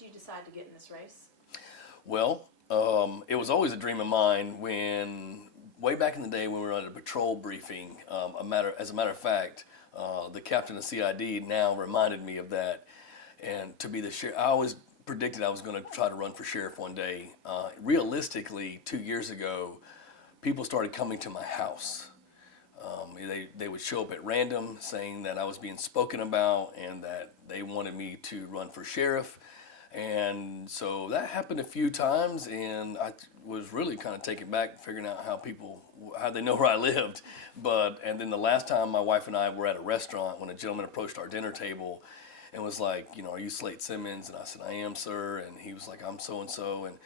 did you decide to get in this race? Well, it was always a dream of mine when, way back in the day when we were at a patrol briefing, as a matter of fact, the captain of CID now reminded me of that. And to be the sheriff, I always predicted I was going to try to run for sheriff one day. Realistically, 2 years ago, people started coming to my house. They would show up at random saying that I was being spoken about and that they wanted me to run for sheriff. And so that happened a few times, and I was really kind of taken back figuring out how they know where I lived. And then the last time my wife and I were at a restaurant when a gentleman approached our dinner table and was like, are you Slate Simons? And I said, I am, sir. And he was like, I'm so-and-so, and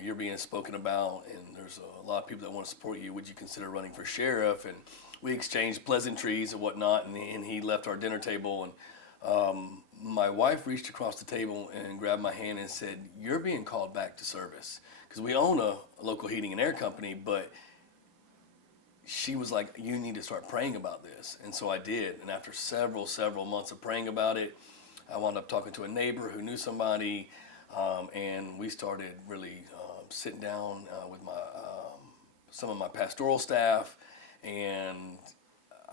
you're being spoken about, and there's a lot of people that want to support you. Would you consider running for sheriff? And we exchanged pleasantries and whatnot, and he left our dinner table, and my wife reached across the table and grabbed my hand and said, you're being called back to service. Because we own a local heating and air company, but she was like, you need to start praying about this. And so I did. And after several months of praying about it, I wound up talking to a neighbor who knew somebody, and we started really sitting down with some of my pastoral staff, and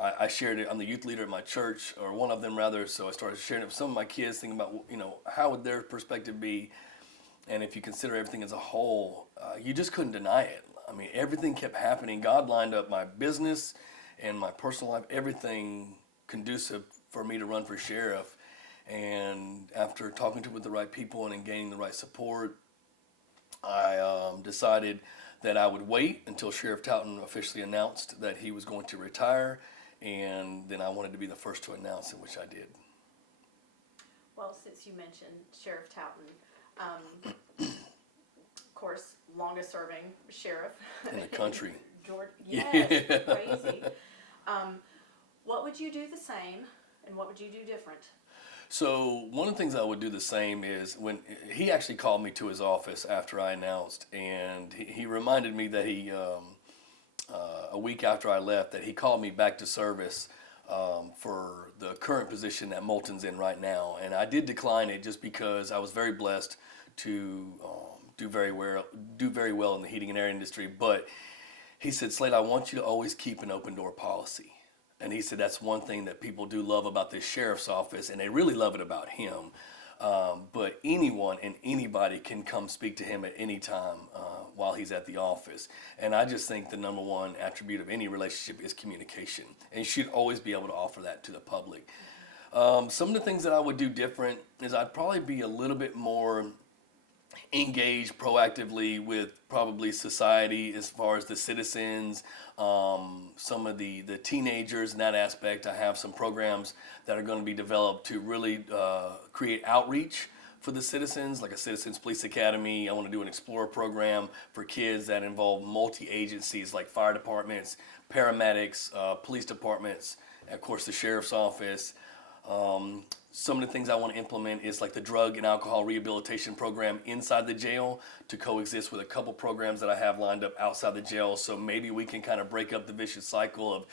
I shared it. I'm the youth leader at my church, or one of them rather, so I started sharing it with some of my kids, thinking about, how would their perspective be? And if you consider everything as a whole, you just couldn't deny it. I mean, everything kept happening. God lined up my business and my personal life, everything conducive for me to run for sheriff. And after talking with the right people and gaining the right support, I decided that I would wait until Sheriff Touton officially announced that he was going to retire, and then I wanted to be the first to announce it, which I did. Well, since you mentioned Sheriff Touton, of course, longest serving sheriff in the country. Georgia, yes, crazy. What would you do the same, and what would you do different? So one of the things I would do the same is when he actually called me to his office after I announced, and he reminded me that a week after I left, that he called me back to service for the current position that Moulton's in right now. And I did decline it just because I was very blessed to do very well in the heating and air industry. But he said, Slate, I want you to always keep an open door policy. And he said that's one thing that people do love about this sheriff's office, and they really love it about him. But anyone and anybody can come speak to him at any time while he's at the office. And I just think the number one attribute of any relationship is communication. And you should always be able to offer that to the public. Some of the things that I would do different is I'd probably be a little bit more engaged proactively with probably society as far as the citizens, some of the teenagers in that aspect. I have some programs that are going to be developed to really create outreach for the citizens, like a Citizens Police Academy. I want to do an Explorer program for kids that involve multi-agencies like fire departments, paramedics, police departments, and of course the sheriff's office. Some of the things I want to implement is like the drug and alcohol rehabilitation program inside the jail to coexist with a couple programs that I have lined up outside the jail. So maybe we can kind of break up the vicious cycle of,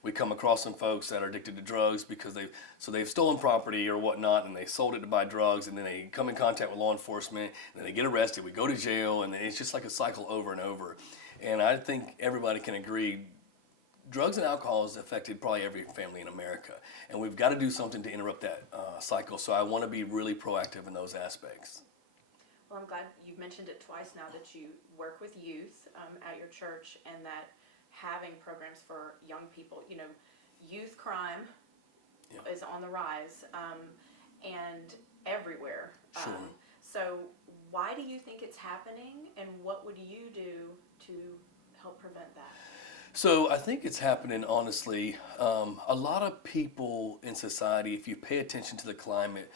we come across some folks that are addicted to drugs because they've stolen property or whatnot, and they sold it to buy drugs, and then they come in contact with law enforcement, and then they get arrested, we go to jail, and it's just like a cycle over and over. And I think everybody can agree drugs and alcohol has affected probably every family in America, and we've got to do something to interrupt that cycle. So I want to be really proactive in those aspects. Well, I'm glad you've mentioned it twice now that you work with youth at your church, and that having programs for young people. Youth crime is on the rise and everywhere. Sure. So why do you think it's happening, and what would you do to help prevent that? So I think it's happening, honestly. A lot of people in society, if you pay attention to the climate,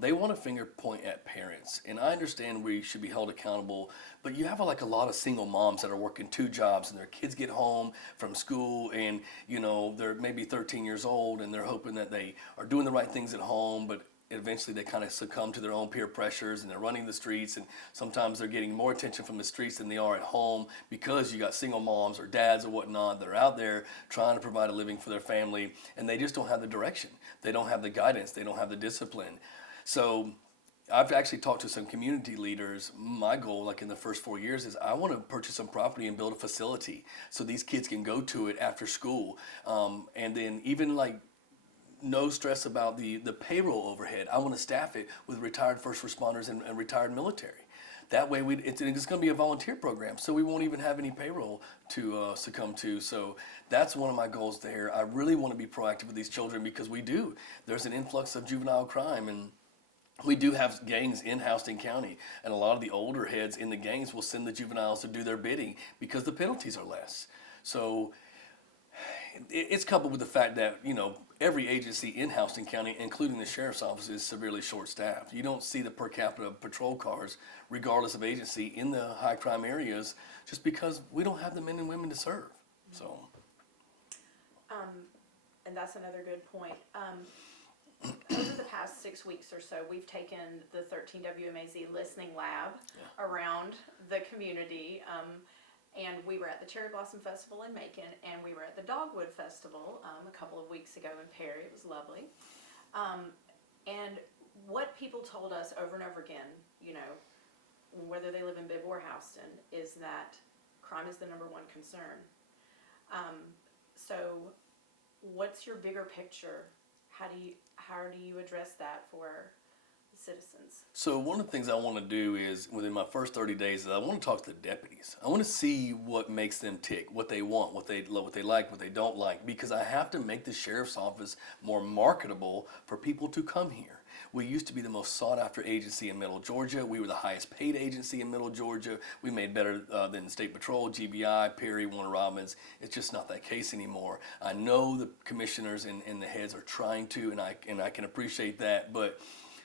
they want to finger point at parents. And I understand we should be held accountable, but you have a lot of single moms that are working 2 jobs, and their kids get home from school, and they're maybe 13 years old, and they're hoping that they are doing the right things at home, but eventually they kind of succumb to their own peer pressures, and they're running the streets, and sometimes they're getting more attention from the streets than they are at home, because you got single moms or dads or whatnot that are out there trying to provide a living for their family, and they just don't have the direction. They don't have the guidance. They don't have the discipline. So I've actually talked to some community leaders. My goal, like in the first 4 years, is I want to purchase some property and build a facility so these kids can go to it after school. And then even like no stress about the payroll overhead. I want to staff it with retired first responders and retired military. That way, it's going to be a volunteer program, so we won't even have any payroll to succumb to. So that's one of my goals there. I really want to be proactive with these children because we do. There's an influx of juvenile crime, and we do have gangs in Houston County, and a lot of the older heads in the gangs will send the juveniles to do their bidding because the penalties are less. So it's coupled with the fact that, every agency in Houston County, including the sheriff's office, is severely short-staffed. You don't see the per capita patrol cars, regardless of agency, in the high crime areas, just because we don't have the men and women to serve. So, and that's another good point. Over the past 6 weeks or so, we've taken the 13 WMAZ listening lab around the community. And we were at the Cherry Blossom Festival in Macon, and we were at the Dogwood Festival a couple of weeks ago in Perry. It was lovely. And what people told us over and over again, whether they live in Bibb or Houston, is that crime is the number one concern. So what's your bigger picture? How do you address that for citizens? So one of the things I want to do is, within my first 30 days, is I want to talk to the deputies. I want to see what makes them tick, what they want, what they like, what they don't like, because I have to make the sheriff's office more marketable for people to come here. We used to be the most sought-after agency in Middle Georgia. We were the highest paid agency in Middle Georgia. We made better than State Patrol, GBI, Perry, Warner Robins. It's just not that case anymore. I know the commissioners and the heads are trying to, and I can appreciate that, but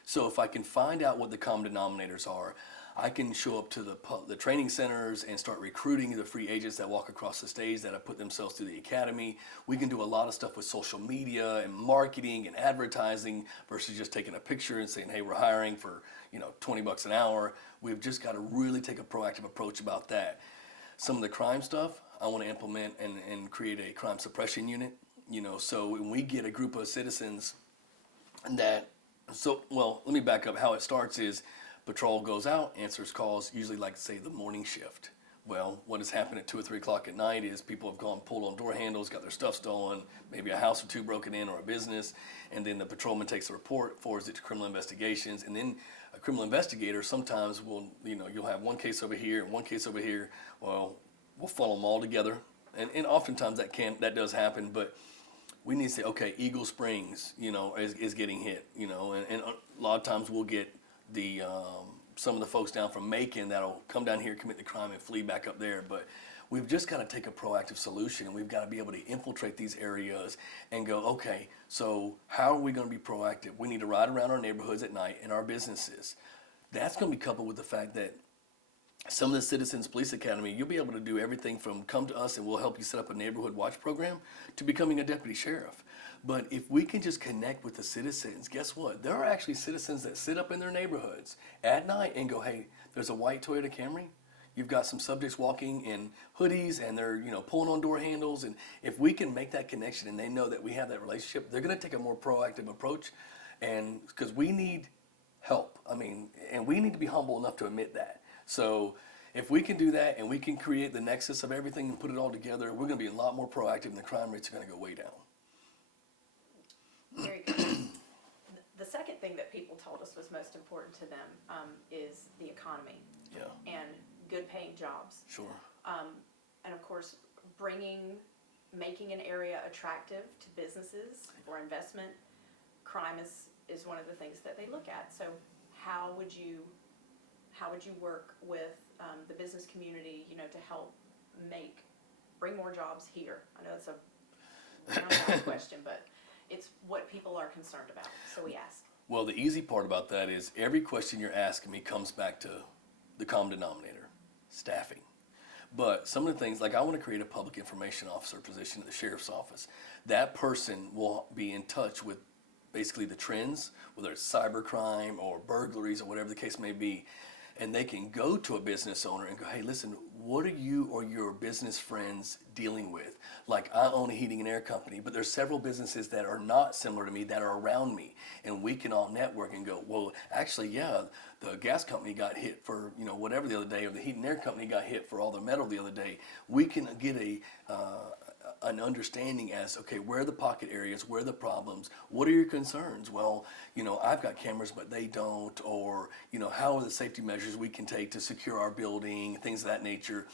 so if I can find out what the common denominators are, I can show up to the training centers and start recruiting the free agents that walk across the stage that have put themselves through the academy. We can do a lot of stuff with social media and marketing and advertising versus just taking a picture and saying, hey, we're hiring for $20 an hour. We've just got to really take a proactive approach about that. Some of the crime stuff, I want to implement and create a crime suppression unit. So when we get a group of citizens that let me back up. How it starts is patrol goes out, answers calls, usually like, say, the morning shift. Well, what has happened at 2 or 3 o'clock at night is people have gone, pulled on door handles, got their stuff stolen, maybe a house or two broken in or a business, and then the patrolman takes the report, forwards it to criminal investigations, and then a criminal investigator sometimes will, you'll have one case over here and one case over here. Well, we'll funnel them all together, and oftentimes that does happen, but we need to say, okay, Eagle Springs, is getting hit, and a lot of times we'll get some of the folks down from Macon that'll come down here, commit the crime, and flee back up there. But we've just got to take a proactive solution, and we've got to be able to infiltrate these areas and go, okay, so how are we going to be proactive? We need to ride around our neighborhoods at night and our businesses. That's going to be coupled with the fact that some of the Citizens Police Academy, you'll be able to do everything from come to us and we'll help you set up a neighborhood watch program to becoming a deputy sheriff. But if we can just connect with the citizens, guess what? There are actually citizens that sit up in their neighborhoods at night and go, hey, there's a white Toyota Camry. You've got some subjects walking in hoodies and they're, pulling on door handles. And if we can make that connection and they know that we have that relationship, they're going to take a more proactive approach. And because we need help. And we need to be humble enough to admit that. So if we can do that and we can create the nexus of everything and put it all together, we're going to be a lot more proactive and the crime rates are going to go way down. Very good. The second thing that people told us was most important to them is the economy. Yeah. And good paying jobs. Sure. And of course, making an area attractive to businesses for investment. Crime is one of the things that they look at. So how would you work with the business community, to help bring more jobs here? I know it's a roundabout question, but it's what people are concerned about, so we ask. Well, the easy part about that is every question you're asking me comes back to the common denominator, staffing. But some of the things, like I want to create a public information officer position at the sheriff's office. That person will be in touch with basically the trends, whether it's cybercrime or burglaries or whatever the case may be. and they can go to a business owner and go, hey, listen, what are you or your business friends dealing with? Like, I own a heating and air company, but there's several businesses that are not similar to me that are around me, and we can all network and go, well, actually, yeah, the gas company got hit for, whatever the other day, or the heating and air company got hit for all their metal the other day. We can get an understanding as, okay, where are the pocket areas, where are the problems, what are your concerns? Well, I've got cameras, but they don't, or, how are the safety measures we can take to secure our building, things of that nature.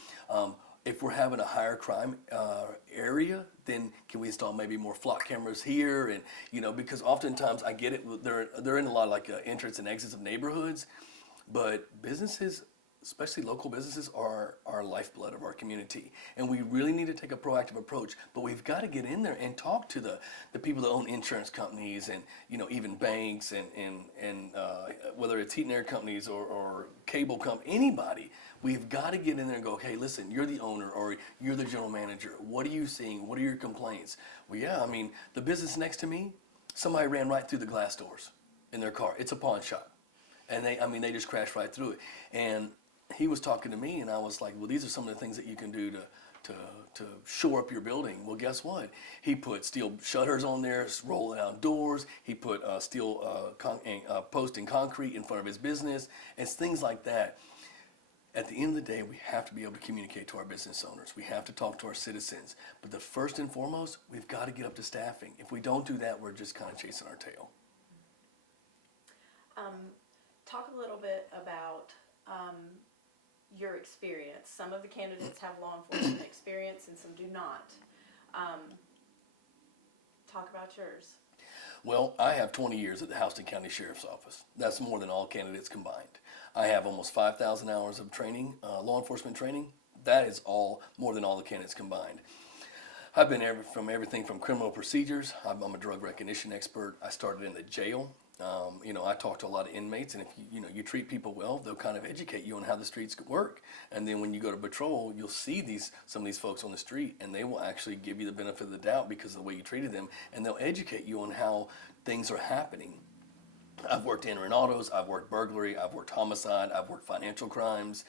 If we're having a higher crime area, then can we install maybe more flock cameras here? And, because oftentimes I get it, they're in a lot of like entrance and exits of neighborhoods, but businesses, especially local businesses, are our lifeblood of our community. And we really need to take a proactive approach, but we've got to get in there and talk to the people that own insurance companies and, even banks and whether it's heat and air companies or cable company, anybody. We've got to get in there and go, okay, listen, you're the owner or you're the general manager. What are you seeing? What are your complaints? Well, yeah, the business next to me, somebody ran right through the glass doors in their car. It's a pawn shop. And they just crashed right through it. And he was talking to me, and I was like, well, these are some of the things that you can do to shore up your building. Well, guess what? He put steel shutters on there, rolling down doors. He put steel post and concrete in front of his business. It's things like that. At the end of the day, we have to be able to communicate to our business owners. We have to talk to our citizens. But the first and foremost, we've got to get up to staffing. If we don't do that, we're just kind of chasing our tail. Talk a little bit about your experience. Some of the candidates have law enforcement experience and some do not. Talk about yours. Well, I have 20 years at the Houston County Sheriff's Office. That's more than all candidates combined. I have almost 5,000 hours of training, law enforcement training. That is more than all the candidates combined. I've been everything from criminal procedures. I'm a drug recognition expert. I started in the jail. I talk to a lot of inmates, and if you treat people well, they'll kind of educate you on how the streets work. And then when you go to patrol, you'll see some of these folks on the street, and they will actually give you the benefit of the doubt because of the way you treated them, and they'll educate you on how things are happening. I've worked entering autos, I've worked burglary, I've worked homicide, I've worked financial crimes.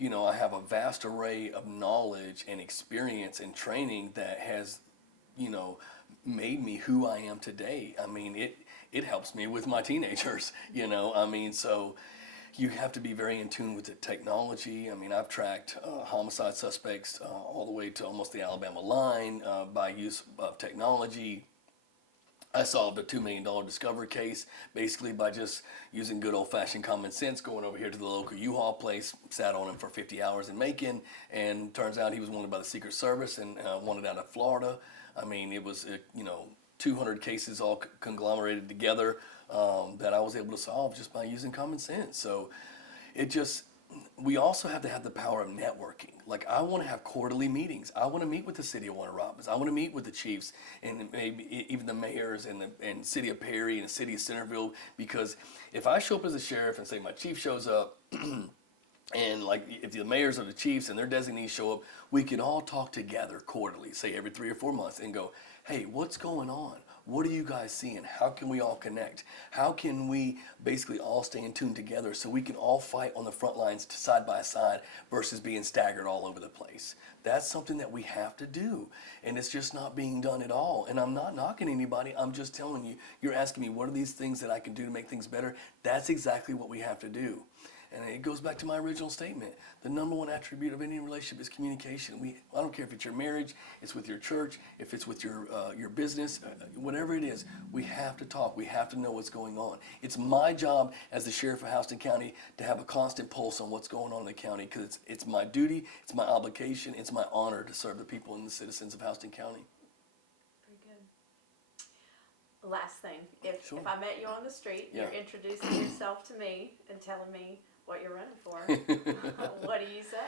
I have a vast array of knowledge and experience and training that has, made me who I am today. It helps me with my teenagers, so you have to be very in tune with the technology. I've tracked homicide suspects all the way to almost the Alabama line by use of technology. I solved a $2 million discovery case basically by just using good old-fashioned common sense, going over here to the local U-Haul place, sat on him for 50 hours in Macon, and turns out he was wanted by the Secret Service and wanted out of Florida. It was 200 cases all conglomerated together that I was able to solve just by using common sense. So we also have to have the power of networking. Like, I want to have quarterly meetings. I want to meet with the city of Warner Robins. I want to meet with the chiefs and maybe even the mayors and city of Perry and the city of Centerville, because if I show up as a sheriff and say my chief shows up and like if the mayors or the chiefs and their designees show up, we can all talk together quarterly, say every 3 or 4 months, and go, hey, what's going on? What are you guys seeing? How can we all connect? How can we basically all stay in tune together so we can all fight on the front lines side by side versus being staggered all over the place? That's something that we have to do, and it's just not being done at all. And I'm not knocking anybody. I'm just telling you, you're asking me what are these things that I can do to make things better? That's exactly what we have to do. And it goes back to my original statement. The number one attribute of any relationship is communication. I don't care if it's your marriage, it's with your church, if it's with your business, whatever it is, we have to talk. We have to know what's going on. It's my job as the sheriff of Houston County to have a constant pulse on what's going on in the county, because it's my duty, it's my obligation, it's my honor to serve the people and the citizens of Houston County. Very good. Last thing, if I met you on the street, Yeah. You're introducing yourself to me and telling me what you're running for, what do you say?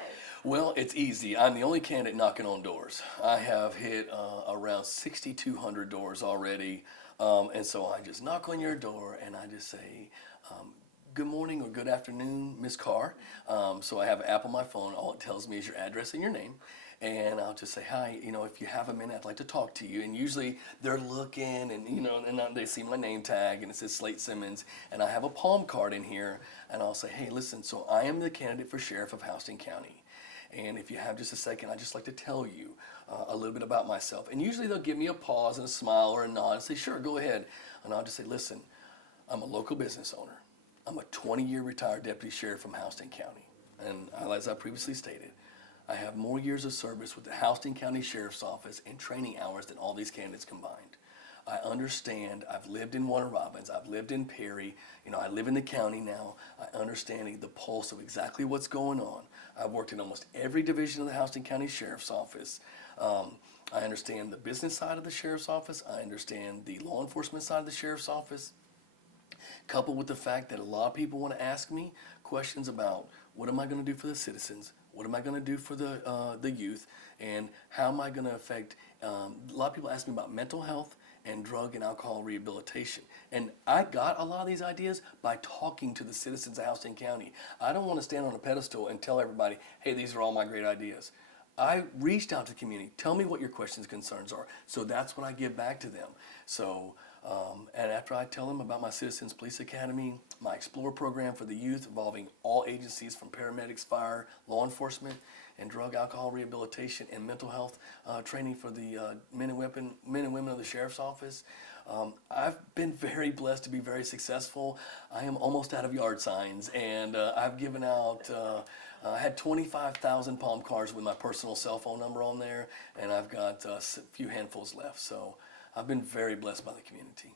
Well, it's easy. I'm the only candidate knocking on doors. I have hit around 6,200 doors already, and so I just knock on your door and I just say, good morning or good afternoon, Miss Carr. So I have an app on my phone. All it tells me is your address and your name. and I'll just say, hi, if you have a minute, I'd like to talk to you. And usually they're looking, and and they see my name tag, and it says Slate Simons, and I have a palm card in here, and I'll say, hey, listen, so I am the candidate for Sheriff of Houston County. And if you have just a second, I'd just like to tell you a little bit about myself. And usually they'll give me a pause and a smile or a nod and say, sure, go ahead. And I'll just say, listen, I'm a local business owner. I'm a 20-year retired deputy sheriff from Houston County. And as I previously stated, I have more years of service with the Houston County Sheriff's Office and training hours than all these candidates combined. I understand. I've lived in Warner Robins. I've lived in Perry. I live in the county now. I understand the pulse of exactly what's going on. I've worked in almost every division of the Houston County Sheriff's Office. I understand the business side of the Sheriff's Office. I understand the law enforcement side of the Sheriff's Office. Coupled with the fact that a lot of people want to ask me questions about what am I going to do for the citizens, what am I going to do for the youth, and how am I going to affect. A lot of people ask me about mental health and drug and alcohol rehabilitation. And I got a lot of these ideas by talking to the citizens of Houston County. I don't want to stand on a pedestal and tell everybody, hey, these are all my great ideas. I reached out to the community. Tell me what your questions and concerns are. So that's what I give back to them. So, and after I tell them about my Citizens Police Academy, my Explore program for the youth involving all agencies from paramedics, fire, law enforcement, and drug, alcohol rehabilitation and mental health training for the men and women of the Sheriff's Office. I've been very blessed to be very successful. I am almost out of yard signs, and I've given out, I had 25,000 palm cards with my personal cell phone number on there, and I've got a few handfuls left. So I've been very blessed by the community.